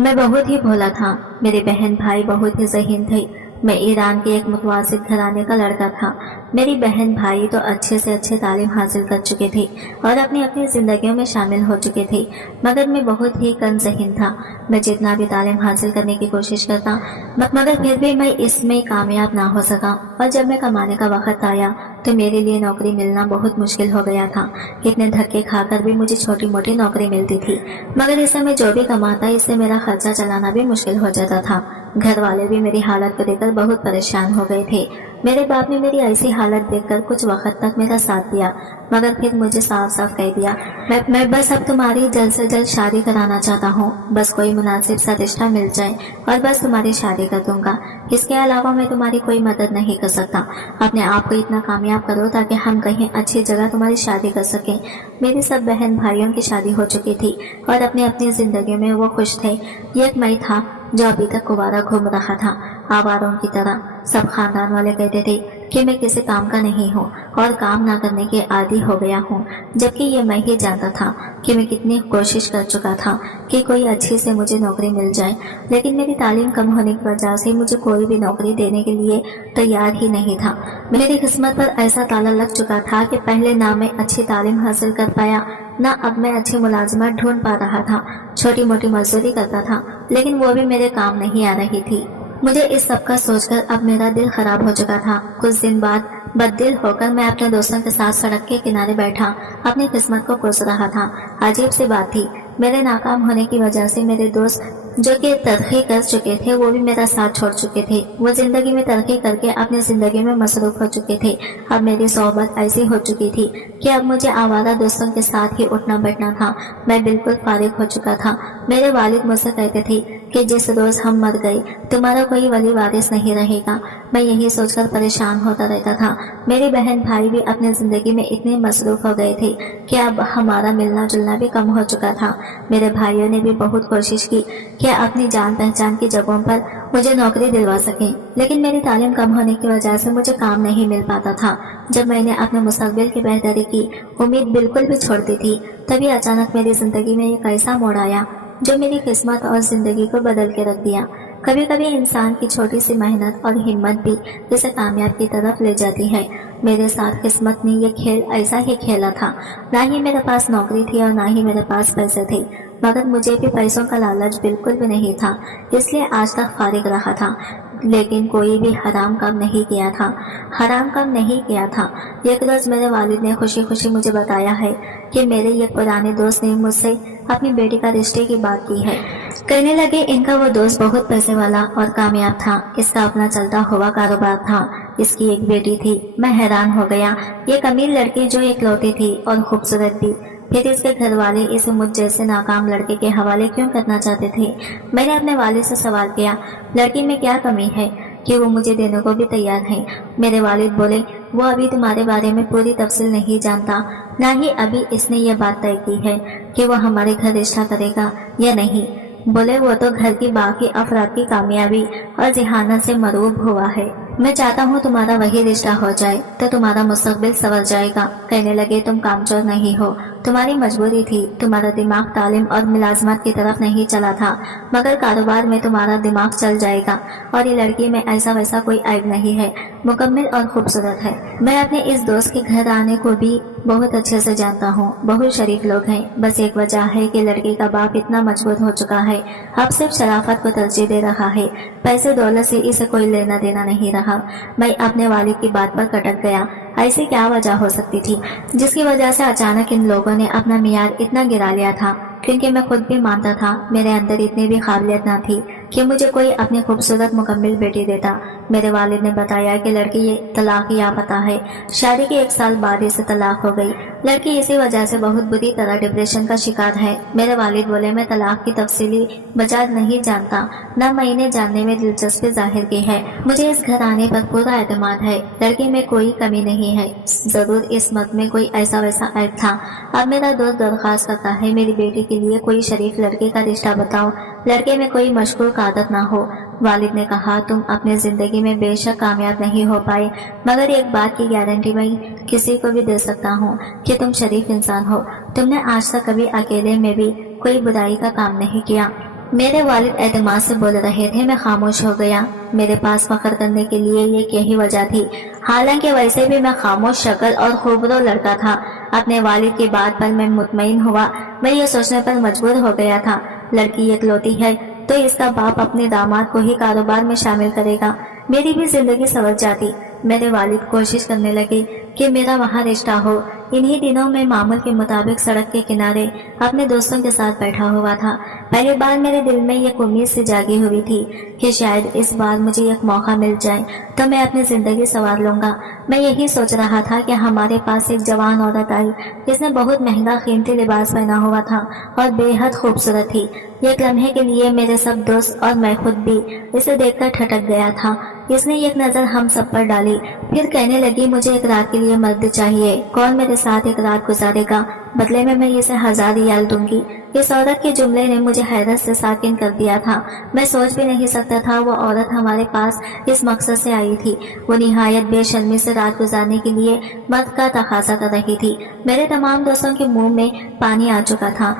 मैं बहुत ही भोला था। मेरे बहन भाई बहुत ही ज़हीन थे। मैं ईरान के एक मुतवासित घराने का लड़का था। मेरी बहन भाई तो अच्छे से अच्छे तालीम हासिल कर चुके थे और अपनी अपनी ज़िंदगियों में शामिल हो चुके थे, मगर मैं बहुत ही कम ज़हीन था। मैं जितना भी तालीम हासिल करने की कोशिश करता मगर फिर भी मैं इसमें कामयाब ना हो सका। और जब मैं कमाने का वक्त आया तो मेरे लिए नौकरी मिलना बहुत मुश्किल हो गया था। इतने धक्के खाकर भी मुझे छोटी मोटी नौकरी मिलती थी, मगर इससे मैं जो भी कमाता इससे मेरा खर्चा चलाना भी मुश्किल हो जाता था। घर वाले भी मेरी हालत को देखकर बहुत परेशान हो गए थे। मेरे बाप ने मेरी ऐसी हालत देखकर कुछ वक्त तक मेरा साथ दिया, मगर फिर मुझे साफ साफ कह दिया, मैं बस अब तुम्हारी जल्द से जल्द शादी कराना चाहता हूँ। बस कोई मुनासिब सा रिश्ता मिल जाए और बस तुम्हारी शादी कर दूंगा। इसके अलावा मैं तुम्हारी कोई मदद नहीं कर सकता। अपने आप को इतना कामयाब करो ताकि हम कहीं अच्छी जगह तुम्हारी शादी कर सकें। मेरी सब बहन भाइयों की शादी हो चुकी थी और अपनी अपनी जिंदगी में वो खुश थे। एक मैं था जो अभी तक कुंवारा घूम रहा था, आवारों की तरह। सब खानदान वाले कहते थे कि मैं किसी काम का नहीं हूँ और काम ना करने के आदी हो गया हूँ, जबकि ये मैं ही जानता था कि मैं कितनी कोशिश कर चुका था कि कोई अच्छी से मुझे नौकरी मिल जाए, लेकिन मेरी तालीम कम होने की वजह से मुझे कोई भी नौकरी देने के लिए तैयार ही नहीं था। मेरी किस्मत पर ऐसा ताला लग चुका था कि पहले ना मैं अच्छी तालीम हासिल कर पाया, ना अब मैं अच्छी मुलाजिमत ढूंढ पा रहा था। छोटी मोटी मजदूरी करता था, लेकिन वो भी मेरे काम नहीं आ रही थी। मुझे इस सब का सोचकर अब मेरा दिल खराब हो चुका था। कुछ दिन बाद बददिल होकर मैं अपने दोस्तों के साथ सड़क के किनारे बैठा अपनी किस्मत को कोस रहा था। अजीब सी बात थी, मेरे नाकाम होने की वजह से मेरे दोस्त जो कि तरक्की कर चुके थे वो भी मेरा साथ छोड़ चुके थे। वो जिंदगी में तरक्की करके अपनी जिंदगी में मसरूफ हो चुके थे। अब मेरी सोहबत ऐसी हो चुकी थी कि अब मुझे आवारा दोस्तों के साथ ही उठना बैठना था। मैं बिल्कुल फारिग हो चुका था। मेरे वालिद मुझसे कहते थे कि जिस रोज हम मर गए तुम्हारा कोई वली वारिस नहीं रहेगा। मैं यही सोचकर परेशान होता रहता था। मेरी बहन भाई भी अपनी जिंदगी में इतने मसरूफ हो गए थे कि अब हमारा मिलना जुलना भी कम हो चुका था। मेरे भाइयों ने भी बहुत कोशिश की कि अपनी जान पहचान की जगहों पर मुझे नौकरी दिलवा सकें, लेकिन मेरी तालीम कम होने की वजह से मुझे काम नहीं मिल पाता था। जब मैंने अपने मुस्तकबिल की बेहतरी की उम्मीद बिल्कुल भी छोड़ दी थी, तभी अचानक मेरी जिंदगी में एक ऐसा मोड़ आया जो मेरी किस्मत और जिंदगी को बदल के रख दिया। कभी कभी इंसान की छोटी सी मेहनत और हिम्मत भी इसे कामयाब की तरफ ले जाती है। मेरे साथ किस्मत ने यह खेल ऐसा ही खेला था। ना ही मेरे पास नौकरी थी और ना ही मेरे पास पैसे थे, मगर मुझे भी पैसों का लालच बिल्कुल भी नहीं था, इसलिए आज तक फारिग रहा था। लेकिन कोई भी हराम काम नहीं किया था। एक रोज मेरे वालिद ने खुशी खुशी मुझे बताया है कि मेरे एक पुराने दोस्त ने मुझसे अपनी बेटी का रिश्ते की बात की है। कहने लगे इनका वो दोस्त बहुत पैसे वाला और कामयाब था। इसका अपना चलता हुआ कारोबार था। इसकी एक बेटी थी। मैं हैरान हो गया। एक अमीर लड़की जो इकलौती थी और खूबसूरत भी। फिर इसके घर वाले इसे मुझ जैसे नाकाम लड़के के हवाले क्यों करना चाहते थे? मैंने अपने वालिद से सवाल किया, लड़की में क्या कमी है कि वो मुझे देने को भी तैयार है? मेरे वालिद बोले, वो अभी तुम्हारे बारे में पूरी तफसील नहीं जानता, ना ही अभी इसने ये बात तय की है कि वो हमारे घर रिश्ता करेगा या नहीं। बोले वो तो घर की बाकी अफराद की कामयाबी और जहानत से मरूब हुआ है। मैं चाहता हूँ तुम्हारा वही रिश्ता हो जाए तो तुम्हारा मुस्तकबिल संवर जाएगा। कहने लगे तुम कामचोर नहीं हो, तुम्हारी मजबूरी थी। तुम्हारा दिमाग तालीम और मुलाजमत की तरफ नहीं चला था, मगर कारोबार में तुम्हारा दिमाग चल जाएगा। और ये लड़की में ऐसा वैसा कोई ऐब नहीं है, मुकम्मल और खूबसूरत है। मैं अपने इस दोस्त के घर आने को भी बहुत अच्छे से जानता हूँ। बहुत शरीफ लोग हैं। बस एक वजह है कि लड़की का बाप इतना मजबूत हो चुका है, अब सिर्फ शराफत को तरजीह दे रहा है। पैसे दौलत से इसे कोई लेना देना नहीं रहा। मैं अपने वालिद की बात पर कटक गया। ऐसी क्या वजह हो सकती थी जिसकी वजह से अचानक इन लोगों ने अपना मियार इतना गिरा लिया था? क्योंकि मैं खुद भी मानता था मेरे अंदर इतनी भी काबिलियत ना थी कि मुझे कोई अपनी खूबसूरत मुकम्मल बेटी देता। मेरे वालिद ने बताया कि लड़की ये तलाक याफ्ता है। शादी के 1 साल बाद इसे तलाक हो गई। लड़की इसी वजह से बहुत बुरी तरह डिप्रेशन का शिकार है। मेरे वालिद बोले, मैं तलाक की तफसीली वजह नहीं जानता, न मैंने जानने में दिलचस्पी जाहिर की है। मुझे इस घर आने पर पूरा एतमाद है। लड़की में कोई कमी नहीं है, जरूर इस मत में कोई ऐसा वैसा ऐब था। अब मेरा दोस्त दरख्वास्त करता है मेरी बेटी के लिए कोई शरीफ लड़के का रिश्ता बताओ, लड़के में कोई मशकूक आदत ना हो। वालिद ने कहा, तुम अपनी जिंदगी में बेशक कामयाब नहीं हो पाए, मगर एक बात की गारंटी मैं किसी को भी दे सकता हूँ कि तुम शरीफ इंसान हो। तुमने आज तक कभी अकेले में भी कोई बुराई का काम नहीं किया। میرے والد اعتماد سے بول رہے تھے، میں خاموش ہو گیا۔ میرے پاس فخر کرنے کے لیے یہ یہی وجہ تھی، حالانکہ ویسے بھی میں خاموش شکل اور خوبرو لڑکا تھا۔ اپنے والد کی بات پر میں مطمئن ہوا۔ میں یہ سوچنے پر مجبور ہو گیا تھا، لڑکی اکلوتی ہے تو اس کا باپ اپنے داماد کو ہی کاروبار میں شامل کرے گا، میری بھی زندگی سنور جاتی۔ میرے والد کوشش کرنے لگے کہ میرا وہاں رشتہ ہو۔ انہی دنوں میں معمول کے مطابق سڑک کے کنارے اپنے دوستوں کے ساتھ بیٹھا ہوا تھا۔ پہلی بار میرے دل میں یہ امید سے جاگی ہوئی تھی کہ شاید اس بار مجھے ایک موقع مل جائے تو میں اپنی زندگی سنوار لوں گا۔ میں یہی سوچ رہا تھا کہ ہمارے پاس ایک جوان عورت آئی جس نے بہت مہنگا قیمتی لباس پہنا ہوا تھا اور بے حد خوبصورت تھی۔ ایک لمحے کے لیے میرے سب دوست اور میں خود بھی اسے دیکھ کر ٹھٹک گیا تھا۔ اس نے ایک نظر ہم سب پر ڈالی، پھر کہنے لگی، مجھے ایک رات کے لیے مرد چاہیے، کون میرے ساتھ ایک رات گزارے گا؟ بدلے میں اسے 1000 ریال دوں گی۔ اس عورت کے جملے نے مجھے حیرت سے ساکن کر دیا تھا۔ میں سوچ بھی نہیں سکتا تھا وہ عورت ہمارے پاس اس مقصد سے آئی تھی۔ وہ نہایت بے شرمی سے رات گزارنے کے لیے مرد کا تقاضا کر رہی تھی۔ میرے تمام دوستوں کے منہ میں پانی آ چکا تھا۔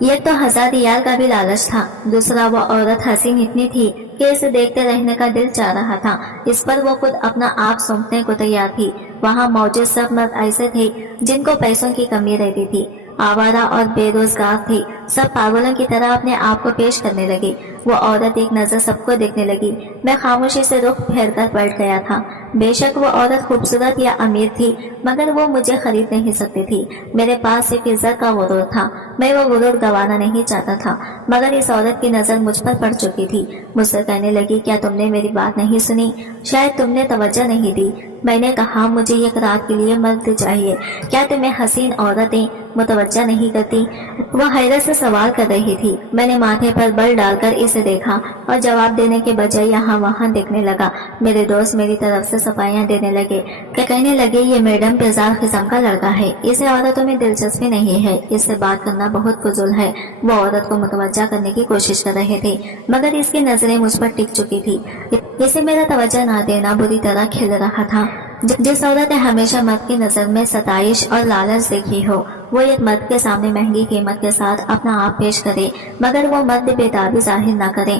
ایک تو 1000 ریال کا بھی لالچ تھا، دوسرا وہ عورت حسین اتنی تھی کہ اسے دیکھتے رہنے کا دل چاہ رہا تھا۔ اس پر وہ خود اپنا آپ سونپنے کو تیار تھی۔ وہاں موجود سب مرد ایسے تھے جن کو پیسوں کی کمی رہتی تھی، آوارہ اور بے روزگار تھی۔ سب پاگلوں کی طرح اپنے آپ کو پیش کرنے لگے۔ وہ عورت ایک نظر سب کو دیکھنے لگی۔ میں خاموشی سے رخ پھیر کر بیٹھ گیا تھا۔ بے شک وہ عورت خوبصورت یا امیر تھی، مگر وہ مجھے خرید نہیں سکتی تھی۔ میرے پاس ایک عزت کا غرور تھا، میں وہ غرور گنوانا نہیں چاہتا تھا، مگر اس عورت کی نظر مجھ پر پڑ چکی تھی۔ مجھ سے کہنے لگی، کیا تم نے میری بات نہیں سنی؟ شاید تم نے توجہ نہیں دی۔ میں نے کہا، مجھے ایک رات کے لیے مرد چاہیے، کیا تمہیں حسین عورتیں متوجہ نہیں کرتی؟ وہ حیرت سے سوال کر رہی تھی۔ میں نے ماتھے پر بل ڈال کر اسے دیکھا اور جواب دینے کے بجائے یہاں وہاں دیکھنے لگا۔ میرے دوست میری طرف سے صفائیاں دینے لگے، کہنے لگے، یہ میڈم پیزار قسم کا لڑکا ہے، اسے عورتوں میں دلچسپی نہیں ہے، اس سے بات کرنا بہت فضول ہے۔ وہ عورت کو متوجہ کرنے کی کوشش کر رہے تھے، مگر اس کی نظریں مجھ پر ٹک چکی تھی۔ اسے میرا توجہ نہ دینا بری طرح کھل رہا تھا۔ جس عورت نے ہمیشہ مرد کی نظر میں ستائش اور لالچ دیکھی ہو، وہ ایک مرد کے سامنے مہنگی قیمت کے ساتھ اپنا آپ پیش کرے، مگر وہ مرد بےتابی ظاہر نہ کرے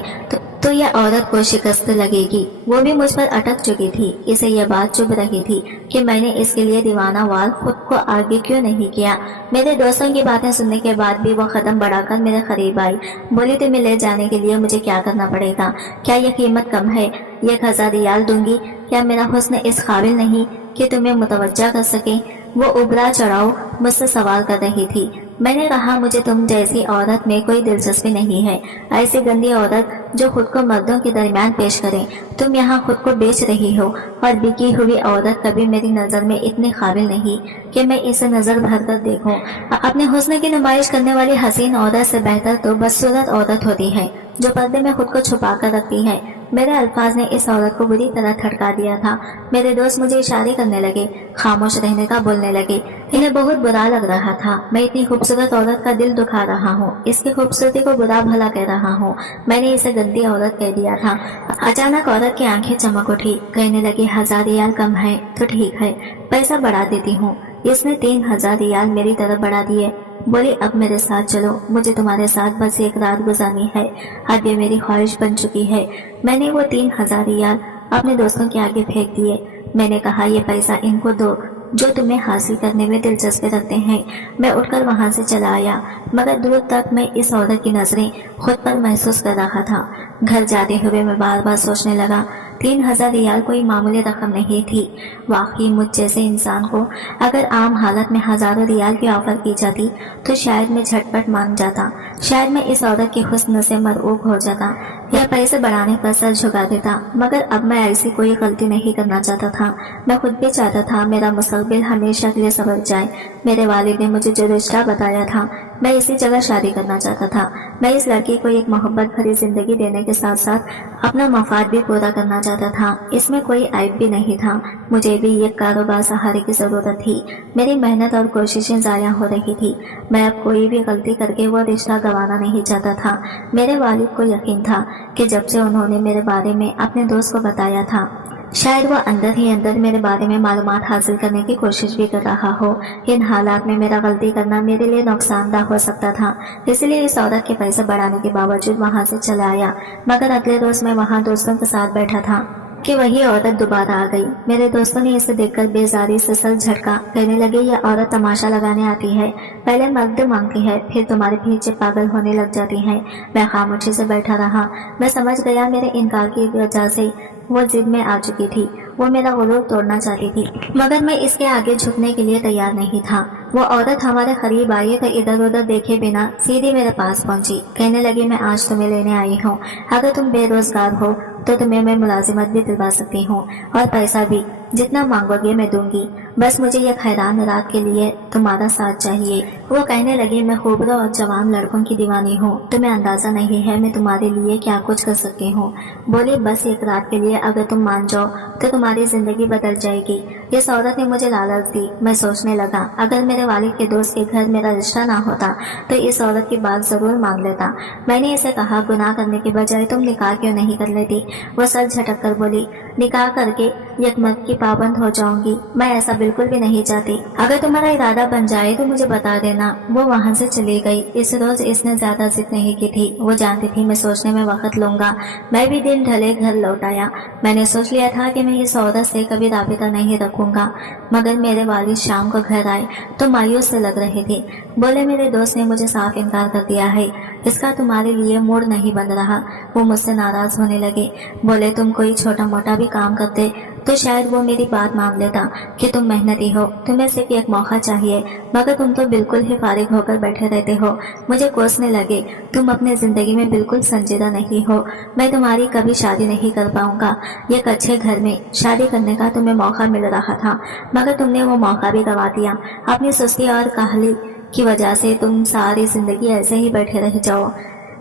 تو یہ عورت کو شکست لگے گی۔ وہ بھی مجھ پر اٹک چکی تھی۔ اسے یہ بات چبھ رہی تھی کہ میں نے اس کے لیے دیوانہ وار خود کو آگے کیوں نہیں کیا۔ میرے دوستوں کی باتیں سننے کے بعد بھی وہ قدم بڑھا کر میرے قریب آئی۔ بولی، تمہیں لے جانے کے لیے مجھے کیا کرنا پڑے گا؟ کیا یہ قیمت کم ہے؟ 1000 ریال دوں گی۔ کیا میرا حسن اس قابل نہیں کہ تمہیں متوجہ کر سکے؟ وہ ابھرا چڑھاؤ مجھ سے سوال کر رہی تھی۔ میں نے کہا، مجھے تم جیسی عورت میں کوئی دلچسپی نہیں ہے، ایسی گندی عورت جو خود کو مردوں کے درمیان پیش کرے۔ تم یہاں خود کو بیچ رہی ہو، اور بکی ہوئی عورت کبھی میری نظر میں اتنی قابل نہیں کہ میں اسے نظر بھر کر دیکھوں۔ اپنے حسن کی نمائش کرنے والی حسین عورت سے بہتر تو بدصورت عورت ہوتی ہے جو پردے میں خود کو چھپا کر رکھتی ہے۔ میرے الفاظ نے اس عورت کو بری طرح تھٹکا دیا تھا۔ میرے دوست مجھے اشارے کرنے لگے، خاموش رہنے کا بولنے لگے۔ انہیں بہت برا لگ رہا تھا۔ میں اتنی خوبصورت عورت کا دل دکھا رہا ہوں، اس کی خوبصورتی کو برا بھلا کہہ رہا ہوں۔ میں نے اسے گندی عورت کہہ دیا تھا۔ اچانک عورت کی آنکھیں چمک اٹھی، کہنے لگی، 1000 ریال کم ہے تو ٹھیک ہے، پیسہ بڑھا دیتی ہوں۔ اس نے 3000 ریال میری طرف بڑھا دیے۔ بولی، اب میرے ساتھ چلو، مجھے تمہارے ساتھ بس ایک رات گزارنی ہے، اب یہ میری خواہش بن چکی ہے۔ میں نے وہ 3000 ریال اپنے دوستوں کے آگے پھینک دیے۔ میں نے کہا، یہ پیسہ ان کو دو جو تمہیں حاصل کرنے میں دلچسپی رکھتے ہیں۔ میں اٹھ کر وہاں سے چلا آیا، مگر دور تک میں اس عورت کی نظریں خود پر محسوس کر رہا تھا۔ گھر جاتے ہوئے میں بار بار سوچنے لگا، 3000 ریال کوئی معمولی رقم نہیں تھی۔ واقعی مجھ جیسے انسان کو اگر عام حالت میں ہزاروں ریال کی آفر کی جاتی تو شاید میں جھٹ پٹ مان جاتا، شاید میں اس عورت کے حسن سے مرعوب ہو جاتا یا پیسے بڑھانے پر سر جھکا دیتا، مگر اب میں ایسی کوئی غلطی نہیں کرنا چاہتا تھا۔ میں خود بھی چاہتا تھا میرا مستقبل ہمیشہ کے لیے سنور جائے۔ میرے والد نے مجھے جو رشتہ بتایا تھا، میں اسی جگہ شادی کرنا چاہتا تھا۔ میں اس لڑکی کو ایک محبت بھری زندگی دینے کے ساتھ ساتھ اپنا مفاد بھی پورا کرنا چاہتا تھا۔ اس میں کوئی عیب بھی نہیں تھا۔ مجھے بھی ایک کاروبار سہارے کی ضرورت تھی۔ میری محنت اور کوششیں ضائع ہو رہی تھی۔ میں اب کوئی بھی غلطی کر کے وہ رشتہ گنوانا نہیں چاہتا تھا۔ میرے والد کو یقین تھا کہ جب سے انہوں نے میرے بارے میں اپنے دوست کو بتایا تھا शायद वो अंदर ही अंदर मेरे बारे में मालूमात हासिल करने की कोशिश भी कर रहा हो। इन हालात में मेरा गलती करना मेरे लिए नुकसानदायक हो सकता था, इसलिए इस औरत के पैसे बढ़ाने के बावजूद वहां से चला आया। मगर अगले रोज मैं वहां दोस्तों के साथ बैठा था कि वही औरत दोबारा आ गई। मेरे दोस्तों ने इसे देखकर बेजारी से सर झटका, कहने लगे यह औरत तमाशा लगाने आती है, पहले मर्द मांगती है, फिर तुम्हारे पीछे पागल होने लग जाती है। मैं खामोशी से बैठा रहा। मैं समझ गया मेरे इनकार की वजह से वो जिद में आ चुकी थी। वो मेरा गुरूर तोड़ना चाहती थी, मगर मैं इसके आगे झुकने के लिए तैयार नहीं था। वो औरत हमारे करीब आई तो इधर उधर देखे बिना सीधी मेरे पास पहुंची। कहने लगी मैं आज तुम्हें लेने आई हूँ। अगर तुम बेरोजगार हो तो तुम्हें मैं मुलाजिमत भी दिलवा सकती हूँ और पैसा भी, जितना मांगोगे मैं दूंगी। बस मुझे यह खैरान रात के लिए तुम्हारा साथ चाहिए। वो कहने लगी मैं खूबसूरत और जवान लड़कों की दीवानी हूँ, तुम्हें अंदाजा नहीं है मैं तुम्हारे लिए क्या कुछ कर सकती हूँ। बोली बस एक रात के लिए अगर तुम मान जाओ तो तुम्हारी जिंदगी बदल जाएगी। इस औरत ने मुझे लालच दी। मैं सोचने लगा अगर मेरे वालिद के दोस्त के घर मेरा रिश्ता ना होता तो इस औरत की बात जरूर मांग लेता। मैंने इसे कहा गुनाह करने के बजाय तुम निकाह क्यों नहीं कर लेती। वो सर झटक कर बोली निकाह करके यकमत की पाबंद हो जाऊंगी, मैं ऐसा बिल्कुल भी नहीं चाहती। अगर तुम्हारा इरादा बन जाए तो मुझे बता देना। वो वहाँ से चली गई। इस रोज इसने ज्यादा जिद नहीं की थी। वो जानती थी मैं सोचने में वक्त लूंगा। मैं भी दिन ढले घर लौट आया। मैंने सोच लिया था कि मैं इस औरत से कभी राबिता नहीं रखूंगा, मगर मेरे वालिद शाम को घर आए तो मायूस से लग रहे थे। बोले मेरे दोस्त ने मुझे साफ इनकार कर दिया है, इसका तुम्हारे लिए मूड नहीं बन रहा। वो मुझसे नाराज होने लगे। बोले तुम कोई छोटा मोटा भी काम करते तो शायद वो मेरी बात मान लेता कि तुम मेहनती हो, तुम्हें सिर्फ एक मौका चाहिए, मगर तुम तो बिल्कुल ही फारिग होकर बैठे रहते हो। मुझे कोसने लगे तुम अपने जिंदगी में बिल्कुल संजीदा नहीं हो, मैं तुम्हारी कभी शादी नहीं कर पाऊंगा। एक अच्छे घर में शादी करने का तुम्हें मौका मिल रहा था, मगर तुमने वो मौका भी गवा दिया। अपनी सुस्ती और काहली की वजह से तुम सारी जिंदगी ऐसे ही बैठे रह जाओ।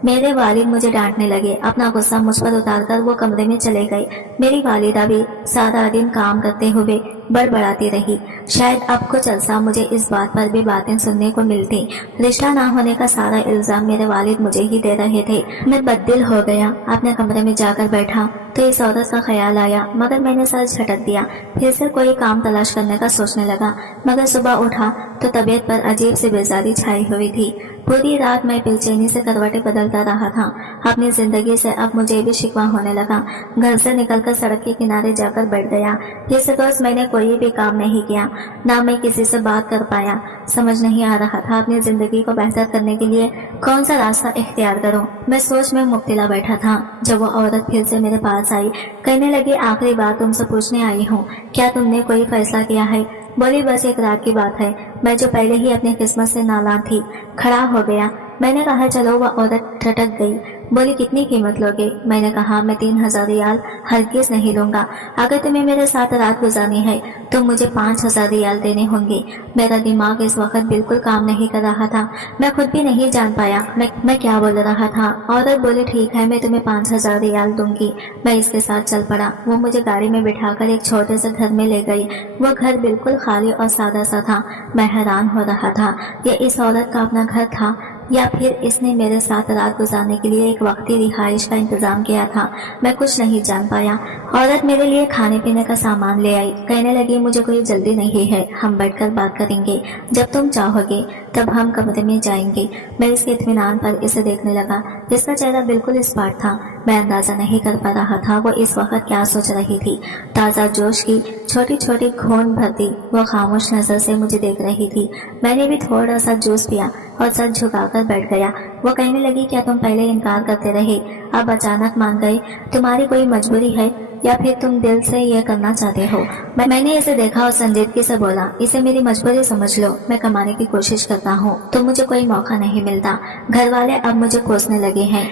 मेरे वालिद मुझे डांटने लगे। अपना गुस्सा मुझ पर उतारकर वो कमरे में चले गए। मेरी वालिदा भी सारा दिन काम करते हुए बड़बड़ाती रही। शायद अब कुछ अरसा मुझे इस बात पर भी बातें सुनने को मिलती। रिश्ता ना होने का सारा इल्जाम मेरे वालिद मुझे ही दे रहे थे। मैं बददिल हो गया। अपने कमरे में जाकर बैठा तो इस औरत का ख्याल आया, मगर मैंने सर झटक दिया। फिर से कोई काम तलाश करने का सोचने लगा, मगर सुबह उठा तो तबीयत पर अजीब सी बेजारी छाई हुई थी। पूरी रात मैं बेचैनी से करवटें बदलता रहा था। अपनी जिंदगी से अब मुझे भी शिकवा होने लगा। घर से निकलकर सड़क के किनारे जाकर बैठ गया। इस रोज मैंने कोई भी काम नहीं किया, ना मैं किसी से बात कर पाया। समझ नहीं आ रहा था अपनी जिंदगी को बेहतर करने के लिए कौन सा रास्ता इख्तियार करूं। मैं सोच में मुब्तला बैठा था जब वो औरत फिर से मेरे पास आई। कहने लगी आखिरी बार तुमसे पूछने आई हूँ, क्या तुमने कोई फैसला किया है। बोली बस एक रात की बात है। मैं जो पहले ही अपनी किस्मत से नाला थी खड़ा हो गया। मैंने कहा चलो। वह औरत ठटक गई। बोली कितनी कीमत लोगे। मैंने कहा मैं 3000 रियाल हरगिज नहीं लूंगा। अगर तुम्हें मेरे साथ रात गुजारनी है तो मुझे 5000 रियाल देने होंगे। मेरा दिमाग इस वक्त बिल्कुल काम नहीं कर रहा था। मैं खुद भी नहीं जान पाया मैं क्या बोल रहा था। औरत बोली ठीक है मैं तुम्हें 5000 रियाल दूंगी। मैं इसके साथ चल पड़ा। वो मुझे गाड़ी में बिठाकर एक छोटे से घर में ले गई। वो घर बिल्कुल खाली और सादा सा था। मैं हैरान हो रहा था ये इस औरत का अपना घर था या फिर इसने मेरे साथ रात गुजारने के लिए एक वक्ती रिहाइश का इंतजाम किया था। मैं कुछ नहीं जान पाया। औरत मेरे लिए खाने पीने का सामान ले आई। कहने लगी मुझे कोई जल्दी नहीं है, हम बैठकर बात करेंगे, जब तुम चाहोगे तब हम कमरे में जाएंगे। मैं इसके इत्मीनान पर इसे देखने लगा। इसका चेहरा बिल्कुल स्पष्ट था। मैं अंदाजा नहीं कर पा रहा था वो इस वक्त क्या सोच रही थी। ताज़ा जोश की छोटी छोटी घूंट भरती वो खामोश नजर से मुझे देख रही थी। मैंने भी थोड़ा सा जूस पिया और सर झुकाकर बैठ गया। वो कहने लगी क्या तुम पहले इनकार करते रहे, अब अचानक मान गए। तुम्हारी कोई मजबूरी है या फिर तुम दिल से यह करना चाहते हो। मैंने इसे देखा और संजीदगी से बोला इसे मेरी मजबूरी समझ लो। मैं कमाने की कोशिश करता हूँ तो मुझे कोई मौका नहीं मिलता। घर वाले अब मुझे कोसने लगे हैं।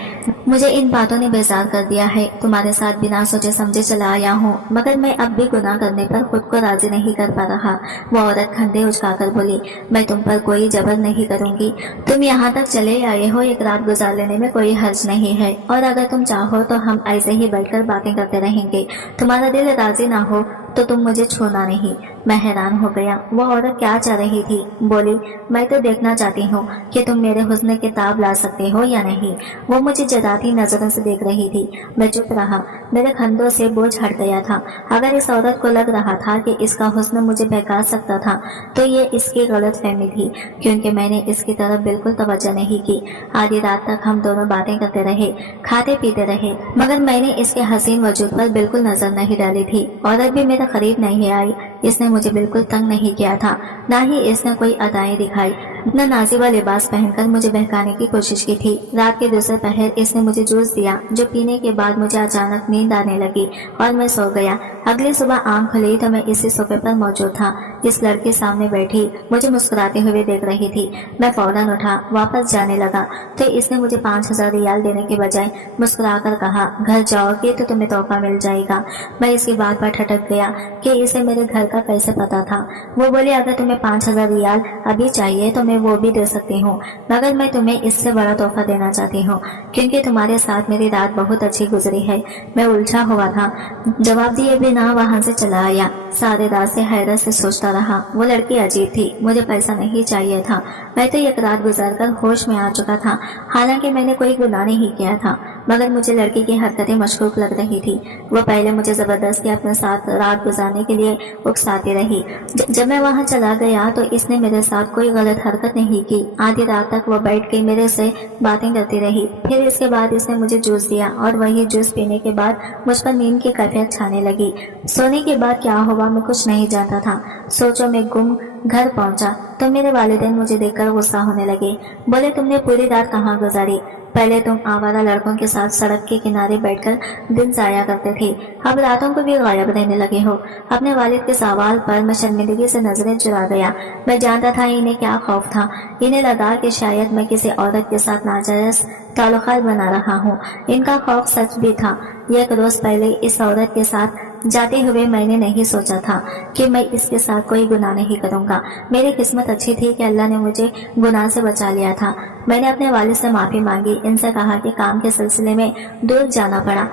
मुझे इन बातों ने बेजार कर दिया है। तुम्हारे साथ बिना सोचे समझे चला आया हूँ, मगर मैं अब भी गुनाह करने पर खुद को राजी नहीं कर पा रहा। वो औरत खंडे उचकाकर बोली मैं तुम पर कोई जबर नहीं करूंगी। तुम यहाँ तक चले आए हो, एक रात गुजार लेने में कोई हर्ज नहीं है, और अगर तुम चाहो तो हम ऐसे ही बैठकर बातें करते रहेंगे। तुम्हारा दिल राजी ना हो तो तुम मुझे छूना नहीं। मैं हैरान हो गया, वो औरत क्या चाह रही थी। बोली, मैं तो देखना चाहती हूँ कि तुम मेरे हुस्न के ताब ला सकते हो या नहीं। वो मुझे जराती नजरों से देख रही थी। मैं चुप रहा, मेरे कंधों से बोझ हट गया था। अगर इस औरत को लग रहा था कि इसका हुस्न मुझे बहका सकता था तो ये इसकी गलत फहमी थी, क्योंकि मैंने इसकी तरफ बिल्कुल तवज्जो नहीं की। आधी रात तक हम दोनों बातें करते रहे, खाते पीते रहे, मगर मैंने इसके हसीन वजूद पर बिल्कुल नजर नहीं डाली थी। औरत भी मेरे करीब नहीं आई। इसने मुझे बिल्कुल तंग नहीं किया था, ना ही इसने कोई अदाएं दिखाई। अपना नाजिबा लिबास पहनकर मुझे बहकाने की कोशिश की थी। रात के दूसरे पहर इसने मुझे जूस दिया, जो पीने के बाद मुझे अचानक नींद आने लगी और मैं सो गया। अगली सुबह आंख खुली तो मैं इसी सोफे पर मौजूद था। इस लड़की सामने बैठी मुझे मुस्कुराते हुए देख रही थी। मैं फौरन उठा, वापस जाने लगा तो इसने मुझे 5,000 रियाल देने के बजाय मुस्कुराकर कहा, घर जाओगे तो तुम्हें तोहफा मिल जाएगा। मैं इसकी बात पर ठटक गया कि इसे मेरे घर का कैसे पता था। वो बोली, अगर तुम्हें 5,000 रियाल अभी चाहिए तो मैं वो भी दे सकती हूँ, मगर मैं तुम्हें इससे बड़ा तोहफा देना चाहती हूँ, क्योंकि तुम्हारे साथ मेरी रात बहुत अच्छी गुजरी है। मैं उलझा हुआ था, जवाब दिए बिना वहां से चला आया। सारे रात से हैरत से सोचता रहा। वो लड़की अजीब थी, मुझे पैसा नहीं चाहिए था। मैं तो एक रात गुजारकर होश में आ चुका था, हालांकि मैंने कोई गुनाह नहीं किया था, मगर मुझे लड़की की हरकतें मशकूक लग रही थी। वो पहले मुझे जबरदस्ती अपने साथ रात गुजारने के लिए उकसाती रही। जब मैं वहां चला गया तो इसने मेरे साथ कोई गलत हरकत नहीं की। आधी रात तक वो बैठ के मेरे से बातें करती रही। फिर इसके बाद इसने मुझे जूस दिया और वही जूस पीने के बाद मुझ पर नींद की कैफियत छाने लगी। सोने के बाद क्या हुआ मैं कुछ नहीं जानता था। सोचो मैं गुम घर पहुंचा तो मेरे वालिदैन मुझे देखकर गुस्सा होने लगे। बोले, तुमने पूरी रात कहाँ गुजारी? पहले तुम आवारा लड़कों के साथ सड़क के किनारे बैठकर दिन जाया करते थे, अब रातों को भी गायब रहने लगे हो। अपने वालिद के सवाल पर मैं शर्मिंदगी से नजरें चुरा गया। मैं जानता था इन्हें क्या खौफ था। इन्हें लगा कि शायद मैं किसी औरत के साथ नाजायज ताल्लुकात बना रहा हूँ। इनका खौफ सच भी था। एक रोज पहले इस औरत के साथ जाते हुए मैंने नहीं सोचा था कि मैं इसके साथ कोई गुनाह नहीं करूंगा। मेरी किस्मत अच्छी थी कि अल्लाह ने मुझे गुनाह से बचा लिया था। मैंने अपने वालिद से माफी मांगी, इनसे कहा कि काम के सिलसिले में दूर जाना पड़ा।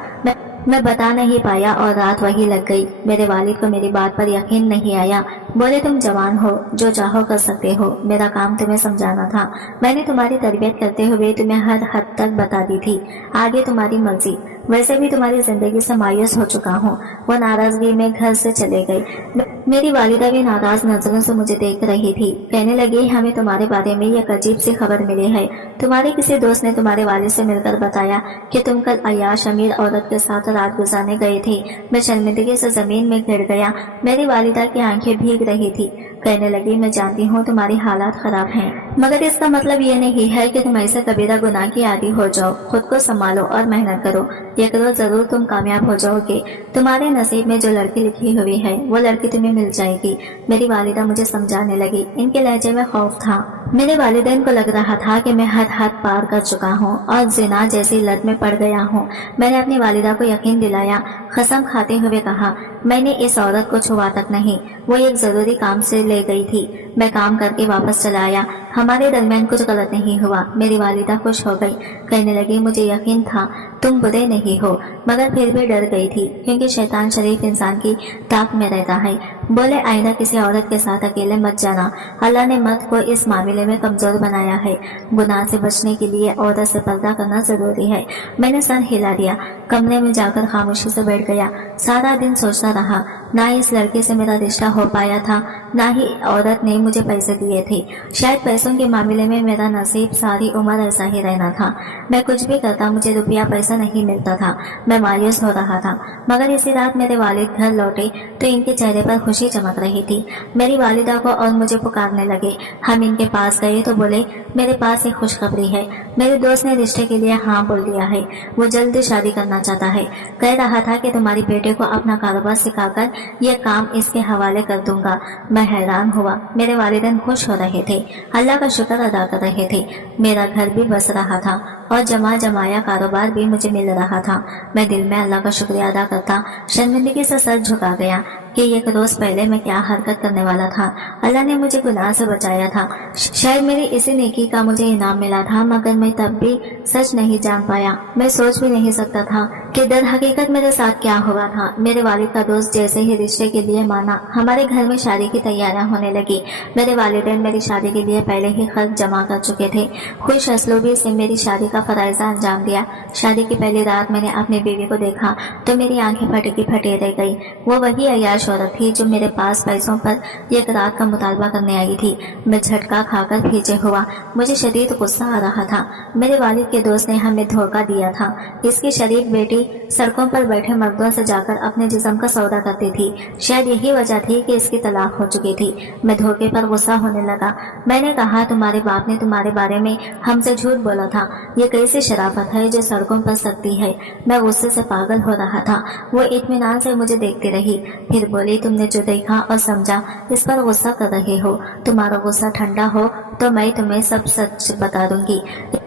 मैं बता नहीं पाया और रात वही लग गई। मेरे वालिद को मेरी बात पर यकीन नहीं आया। बोले, तुम जवान हो, जो चाहो कर सकते हो, मेरा काम तुम्हें समझाना था। मैंने तुम्हारी तरबियत करते हुए तुम्हें हर हद तक बता दी थी, आगे तुम्हारी मर्जी। वैसे भी तुम्हारी जिंदगी से मायूस हो चुका हूँ। वो नाराजगी में घर से चले गए। मेरी वालिदा भी नाराज नजरों से मुझे देख रही थी। कहने लगी, हमें तुम्हारे बारे में एक अजीब सी खबर मिली है। तुम्हारे किसी दोस्त ने तुम्हारे वालिद से मिलकर बताया कि तुम कल अय्याश अमीर औरत के साथ रात गुजारने गए थे। मैं शर्मिंदगी से जमीन में गिर गया। मेरी वालिदा की आंखें भीग रही थी। कहने लगी, मैं जानती हूँ तुम्हारी हालात खराब हैं, मगर इसका मतलब ये नहीं है कि तुम ऐसे कबीरा गुनाह की आदी हो जाओ। खुद को संभालो और मेहनत करो, एक रोज जरूर तुम कामयाब हो जाओगे। तुम्हारे नसीब में जो लड़की लिखी हुई है वो लड़की तुम्हें मिल जाएगी। मेरी वालिदा मुझे समझाने लगी। इनके लहजे में खौफ था। मेरे वालिदैन को लग रहा था कि मैं हद पार कर चुका हूँ और जिना जैसी लत में पड़ गया हूँ। मैंने अपनी वालिदा को यकीन दिलाया, कसम खाते हुए कहा, मैंने इस औरत को छुआ तक नहीं। वो एक जरूरी काम से ले गई थी। मैं काम करके वापस चला आया। हमारे दरमियान कुछ गलत नहीं हुआ। मेरी वालिदा खुश हो गई। कहने लगी, मुझे यकीन था तुम बुरे नहीं हो, मगर फिर भी डर गई थी, क्योंकि शैतान शरीफ इंसान की ताक में रहता है। बोले, आइंदा किसी औरत के साथ अकेले मत जाना। अल्लाह ने मर्द को इस मामले में कमजोर बनाया है। गुनाह से बचने के लिए औरत से पर्दा करना जरूरी है। मैंने सर हिला दिया। कमरे में जाकर खामोशी से बैठ गया। सारा दिन सोचता रहा। ना इस लड़के से मेरा रिश्ता हो पाया था, ना ही औरत ने मुझे पैसे दिए थे। शायद पैसों के मामले में मेरा नसीब सारी उम्र ऐसा ही रहना था। मैं कुछ भी करता, मुझे रुपया पैसा नहीं मिलता था। मैं मायूस हो रहा था। मगर इसी रात मेरे वालिद घर लौटे तो इनके चेहरे पर खुशी चमक रही थी। मेरी वालिदा को और मुझे पुकारने लगे। हम इनके पास गए तो बोले, मेरे पास एक खुशखबरी है। मेरे दोस्त ने रिश्ते के लिए हाँ बोल दिया है। वो जल्दी शादी करना चाहता है। कह रहा था कि तुम्हारी बेटे को अपना कारोबार सिखाकर यह काम इसके हवाले कर दूंगा। मैं हैरान हुआ। मेरे वालिदैन खुश हो रहे थे, अल्लाह का शुक्र अदा कर रहे थे। मेरा घर भी बस रहा था और जमा जमाया कारोबार भी मुझे मिल रहा था। मैं दिल में अल्लाह का शुक्रिया अदा करता शर्मिंदगी से सर झुका गया कि एक रोज पहले मैं क्या हरकत करने वाला था। अल्लाह ने मुझे गुनाह से बचाया था। शायद मेरी इसी नेकी का मुझे इनाम मिला था, मगर मैं तब भी सच नहीं जान पाया। मैं सोच भी नहीं सकता था कि दर हकीकत मेरे साथ क्या हुआ था। मेरे वालिद का दोस्त जैसे ही रिश्ते के लिए माना, हमारे घर में शादी की तैयारियां होने लगी। मेरे वालिदैन मेरी शादी के लिए पहले ही खर्च जमा कर चुके थे। खुश असलूबी से मेरी शादी का फराइजा अंजाम दिया। शादी की पहली रात मैंने अपनी बीवी को देखा तो मेरी आंखें फटी की फटी रह गई। वो वही अय्याश औरत थी जो मेरे पास पैसों पर एक रात का मुतालबा करने आई थी। मैं झटका खाकर पीछे हुआ। मुझे शदीद गुस्सा आ रहा था। मेरे वालिद के दोस्त ने हमें धोखा दिया था। इसकी शरीफ बेटी सड़कों पर बैठे मर्दों से जाकर अपने जिस्म का सौदा करती थी। शायद यही वजह थी कि इसकी तलाक हो चुकी थी। मैं धोखे पर गुस्सा होने लगा। मैंने कहा, तुम्हारे बाप ने तुम्हारे बारे में हमसे झूठ बोला था। ये कैसी शराफत है जो सड़कों पर सकती है। मैं गुस्से से पागल हो रहा था। वो इत्मीनान से मुझे देखती रही, फिर बोली, तुमने जो देखा और समझा इस पर गुस्सा कर रहे हो। तुम्हारा गुस्सा ठंडा हो तो मैं तुम्हें सब सच बता दूंगी।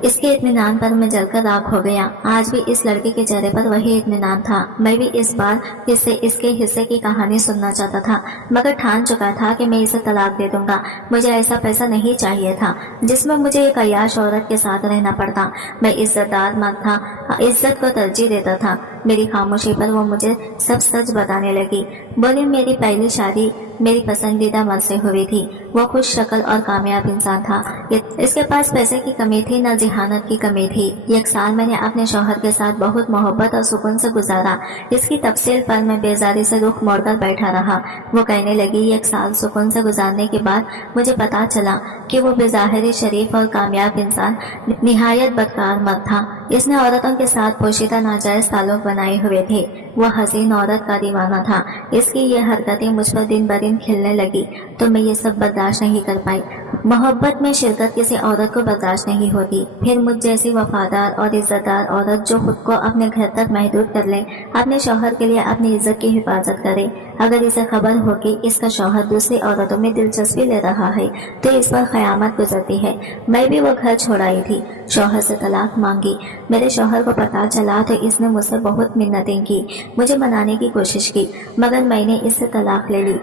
इसके इत्मीनान पर मैं जलकर राख हो गया। आज भी इस लड़के के चेहरे पर वही इत्मीनान था। मैं भी इस बार इससे इसके हिस्से की कहानी सुनना चाहता था, मगर ठान चुका था कि मैं इसे तलाक दे दूंगा। मुझे ऐसा पैसा नहीं चाहिए था जिसमें मुझे एक अय्याश औरत के साथ रहना पड़ता। मैं इज्जतदार मर्द था, इज्जत को तरजीह देता था। मेरी खामोशी पर वो मुझे सब सच बताने लगी। बोली, मेरी पहली शादी मेरी पसंदीदा मर्द से हुई थी। वो खुश शक्ल और कामयाब इंसान था। इसके पास पैसे की कमी थी न जिहानत की कमी थी। एक साल मैंने अपने शौहर के साथ बहुत मोहब्बत और सुकून से गुजारा। इसकी तफसील पर मैं बेजारी से रुख मोड़कर बैठा रहा। वो कहने लगी, एक साल सुकून से गुजारने के बाद मुझे पता चला कि वो बेज़ाहिर शरीफ और कामयाब इंसान निहायत बदकार मर्द था। इसने औरतों के साथ पोशीदा नाजायज ताल्लुक बनाए हुए थे। वो हसीन औरत का दीवाना था। इसकी ये हरकतें मुझ पर दिन ब दिन खिलने लगी तो मैं ये सब बर्दाश्त नहीं कर पाई। मोहब्बत में शिरकत किसी औरत को बर्दाश्त नहीं होती, फिर मुझ जैसी वफादार और इज्जतदार औरत जो खुद को अपने घर तक महदूद कर ले, अपने शौहर के लिए अपनी इज्जत की हिफाजत करे। अगर इसे खबर हो कि इसका शौहर दूसरी औरतों में दिलचस्पी ले रहा है तो इस पर क़यामत गुजरती है। मैं भी वो घर छोड़ आई थी, शौहर से तलाक मांगी। मेरे शौहर को पता चला तो इसने मुझसे बहुत मिन्नतें की, मुझे मनाने की कोशिश की, मगर मैंने इससे तलाक ले ली।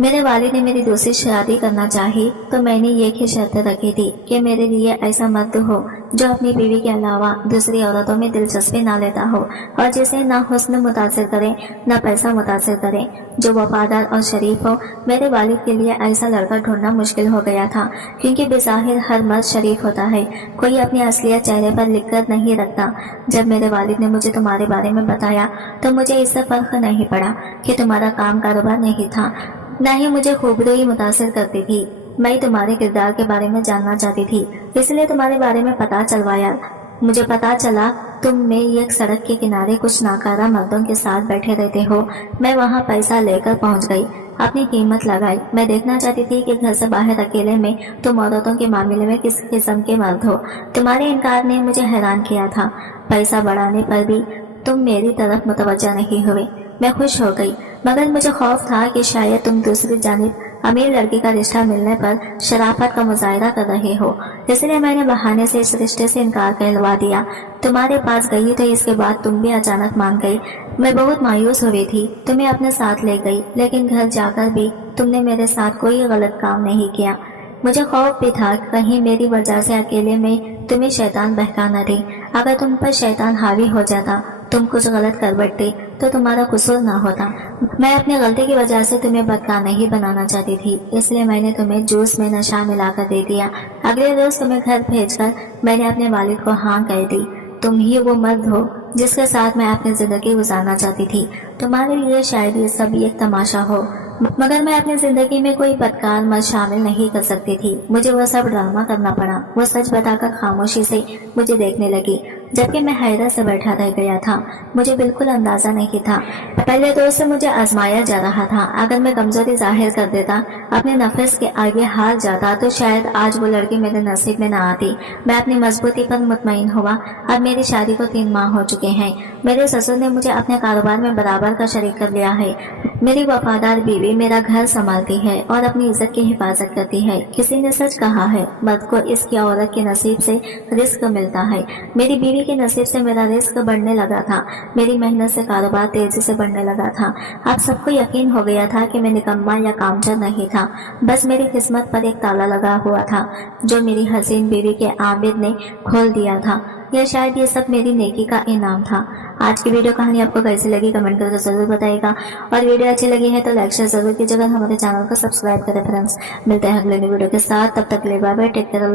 मेरे वालिद ने मेरी दूसरी शादी करना चाही तो मैंने एक ही शर्त रखी थी कि मेरे लिए ऐसा मर्द हो जो अपनी बीवी के अलावा दूसरी औरतों में दिलचस्पी ना लेता हो और जिसे ना हुस्न मुतासिर करे ना पैसा मुतासिर करे, जो वफादार और शरीफ हो। मेरे वालिद के लिए ऐसा लड़का ढूंढना मुश्किल हो गया था, क्योंकि बेज़ाहिर हर मर्द शरीफ होता है, कोई अपनी असलियत चेहरे पर लिख कर नहीं रखता। जब मेरे वालिद ने मुझे तुम्हारे बारे में बताया तो मुझे इससे फर्क नहीं पड़ा कि तुम्हारा काम कारोबार नहीं था, न ही मुझे खूबरूई मुतासिर करती थी। मैं तुम्हारे किरदार के बारे में जानना चाहती थी, इसलिए तुम्हारे बारे में पता चलवाया। मुझे पता चला तुम में एक सड़क के किनारे कुछ नाकारा मर्दों के साथ बैठे रहते हो। मैं वहाँ पैसा लेकर पहुँच गई, अपनी कीमत लगाई। मैं देखना चाहती थी कि घर से बाहर अकेले में तुम औरतों के मामले में किस किस्म के मर्द हो। तुम्हारे इनकार ने मुझे हैरान किया था। पैसा बढ़ाने पर भी तुम मेरी तरफ मुतवज्जा नहीं हुए। मैं खुश हो गई, मगर मुझे खौफ था कि शायद तुम दूसरी जानिब अमीर लड़की का रिश्ता मिलने पर शराफत का मुजाहिरा कर रहे हो, इसलिए मैंने बहाने से इस रिश्ते से इनकार कहलवा दिया। तुम्हारे पास गई तो इसके बाद तुम भी अचानक मान गई। मैं बहुत मायूस हुई थी, तुम्हें अपने साथ ले गई, लेकिन घर जाकर भी तुमने मेरे साथ कोई गलत काम नहीं किया। मुझे खौफ भी था कहीं मेरी वजह से अकेले में तुम्हें शैतान बहका न दे। अगर तुम पर शैतान हावी हो जाता, तुम कुछ गलत कर बैठते तो तुम्हारा कसूर ना होता। मैं अपनी गलती की वजह से तुम्हें बदकार नहीं बनाना चाहती थी, इसलिए मैंने तुम्हें जूस में नशा मिलाकर दे दिया। अगले रोज तुम्हें घर भेजकर मैंने अपने वालिद को हाँ कह दी। तुम ही वो मर्द हो जिसके साथ मैं अपनी जिंदगी गुजारना चाहती थी। तुम्हारे लिए शायद ये सब एक तमाशा हो, मगर मैं अपनी जिंदगी में कोई बदकार मर्द शामिल नहीं कर सकती थी। मुझे वो सब ड्रामा करना पड़ा। वो सच बताकर खामोशी से मुझे देखने लगी, जबकि मैं हैरत से बैठा रह गया था। मुझे बिल्कुल अंदाजा नहीं था। पहले तो उससे मुझे आजमाया जा रहा था। अगर मैं कमजोरी जाहिर कर देता, अपने नफस के आगे हार जाता, तो शायद आज वो लड़की मेरे नसीब में न आती। मैं अपनी मजबूती पर मुतमईन हुआ। अब मेरी शादी को 3 माह हो चुके हैं। मेरे ससुर ने मुझे अपने कारोबार में बराबर का शरीक कर लिया है। मेरी वफादार बीवी मेरा घर संभालती है और अपनी इज्जत की हिफाजत करती है। किसी ने सच कहा है, मर्द को इसकी औरत के नसीब से रिस्क मिलता है। मेरी बीवी के नसीब से मेरा रिस्क बढ़ने लगा था। मेरी मेहनत से कारोबार तेजी से बढ़ने लगा था। अब सबको यकीन हो गया था कि मैं निकम्मा या कामचोर नहीं था। बस मेरी किस्मत पर एक ताला लगा हुआ था जो मेरी हसीन बीवी के आबिद ने खोल दिया था। या शायद ये सब मेरी नेकी का इनाम था। आज की वीडियो कहानी आपको कैसी लगी कमेंट करके जरूर बताइएगा, और वीडियो अच्छी लगी है तो लाइक शेयर जरूर कीजिएगा, हमारे चैनल को सब्सक्राइब करें फ्रेंड्स। मिलते हैं अगले वीडियो के साथ, तब तक के लिए बाय बाय, टेक केयर।